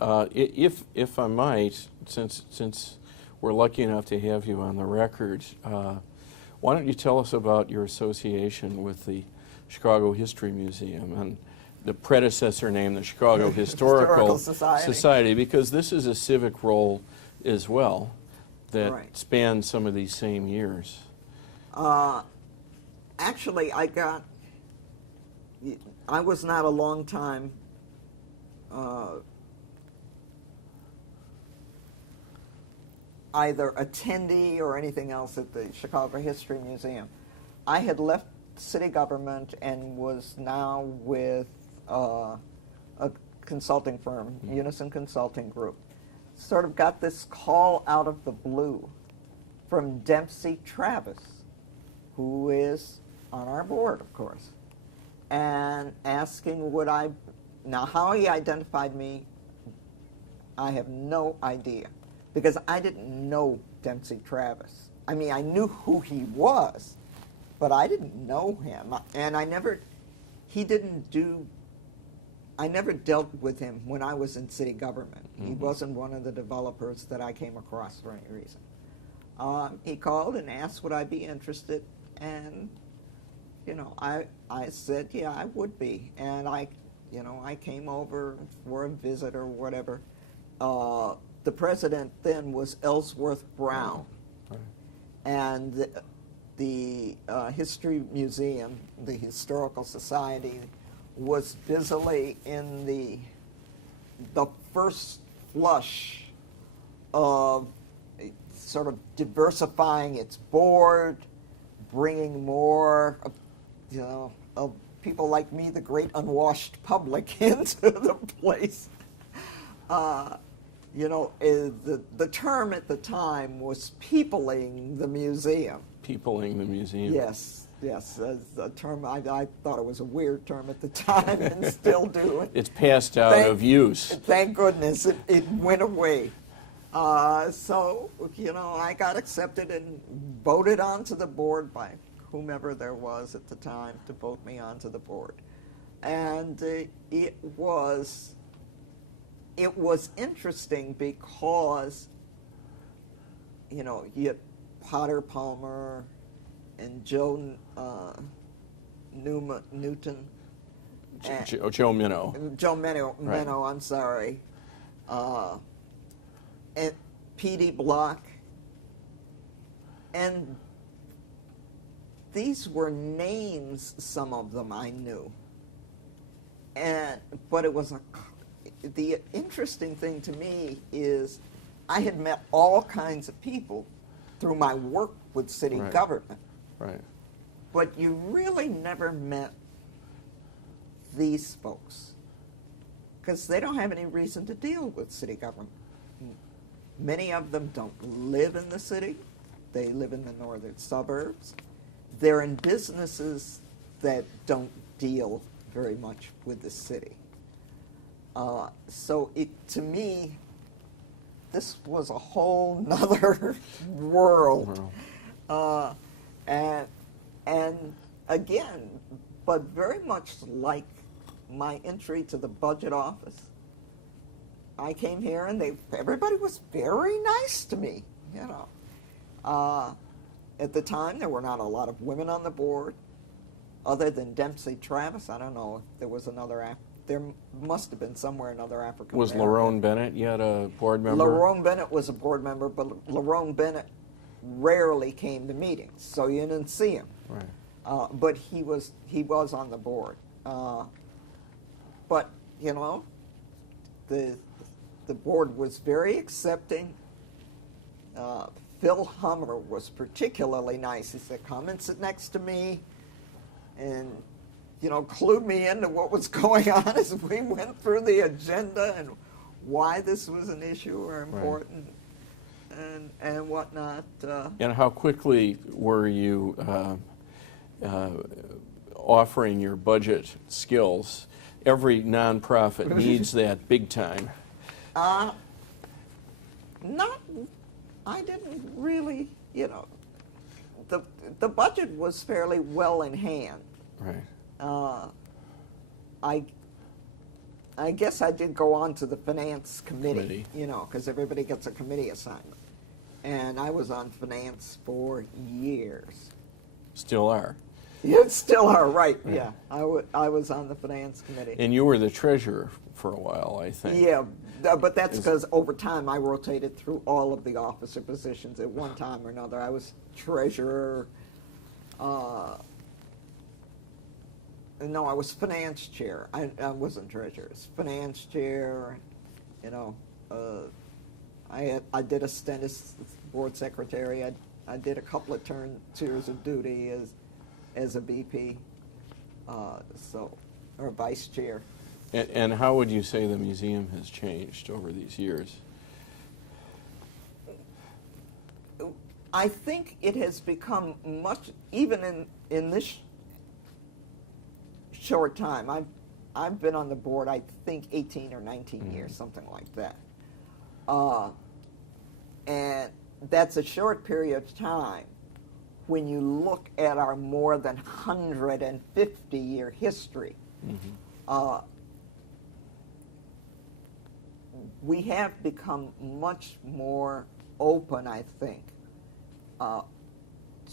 If I might, since we're lucky enough to have you on the record, why don't you tell us about your association with the Chicago History Museum and the predecessor name, the Chicago Historical Society, because this is a civic role as well that spans some of these same years. Actually, I was not a long time either attendee or anything else at the Chicago History Museum. I had left city government and was now with a consulting firm, Unison Consulting Group. Sort of got this call out of the blue from Dempsey Travis, who is on our board, of course, and asking would I, now how he identified me, I have no idea, because I didn't know Dempsey Travis. I mean, I knew who he was, but I didn't know him, and I never dealt with him when I was in city government. He wasn't one of the developers that I came across for any reason. He called and asked would I be interested, and I said, yeah, I would be. And I came over for a visit or whatever. The president then was Ellsworth Brown. And the History Museum, the Historical Society, was busily in the first flush of sort of diversifying its board, bringing more, of people like me, the great unwashed public, into the place. The term at the time was peopling the museum. Peopling the museum. Yes. Yes, as a term, I thought it was a weird term at the time and still do. It's passed out of use. Thank goodness it went away. So, I got accepted and voted onto the board by whomever there was at the time to vote me onto the board. And it was interesting because, you had Potter Palmer and Joe Newton. Joe Minnow. Joe Minnow, I'm sorry. And P.D. Block. And these were names, some of them I knew. But it was the interesting thing to me is I had met all kinds of people through my work with city government. Right. But you really never met these folks because they don't have any reason to deal with city government. Many of them don't live in the city. They live in the northern suburbs. They're in businesses that don't deal very much with the city. So to me, this was a whole nother world. And again, but very much like my entry to the budget office, I came here and everybody was very nice to me, At the time, there were not a lot of women on the board, other than Dempsey Travis. I don't know if there was another, there must have been somewhere another African American. Was Lerone Bennett yet a board member? Lerone Bennett was a board member, but Lerone Bennett rarely came to meetings, so you didn't see him. Right. But he was on the board. But the board was very accepting. Phil Hummer was particularly nice. He said, "Come and sit next to me," and clued me into what was going on as we went through the agenda and why this was an issue or important. Right. And whatnot. And how quickly were you offering your budget skills? Every nonprofit needs that big time. I didn't really, the budget was fairly well in hand. Right. I guess I did go on to the finance committee, Committee. you know, because everybody gets a committee assignment. And I was on finance for years. Still are. You still are, right, Yeah. yeah. I was on the finance committee. And you were the treasurer for a while, I think. Yeah, but that's because over time I rotated through all of the officer positions at one time or another. I was treasurer. No, I was finance chair. I wasn't treasurer. It was finance chair. You know, I did a stint as board secretary. I did a couple of tours of duty as a BP, or vice chair. And how would you say the museum has changed over these years? I think it has become much, even in this short time. I've been on the board, I think, 18 or 19 years, something like that. And that's a short period of time when you look at our more than 150-year history. We have become much more open, I think,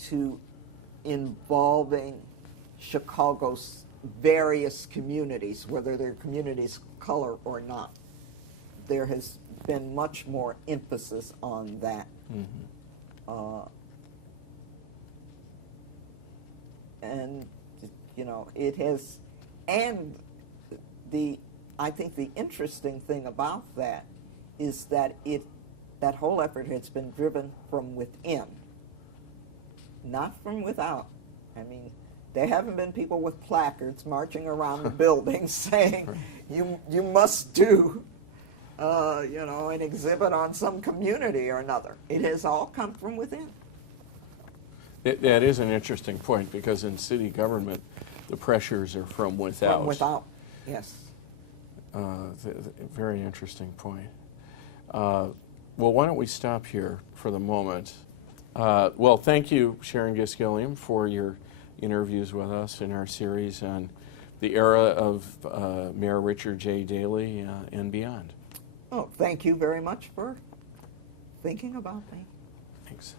to involving Chicago's various communities, whether they're communities of color or not. There has been much more emphasis on that. And, you know, it has, and I think the interesting thing about that is that that whole effort has been driven from within, not from without. I mean, there haven't been people with placards marching around the building saying, you must do, you know, an exhibit on some community or another. It has all come from within. That is an interesting point, because in city government, the pressures are from without. From without, yes. Very interesting point. Well, why don't we stop here for the moment? Well, thank you, Sharon Gist Gilliam, for your interviews with us in our series on the era of Mayor Richard J. Daley and beyond. Oh, thank you very much for thinking about me. Thanks.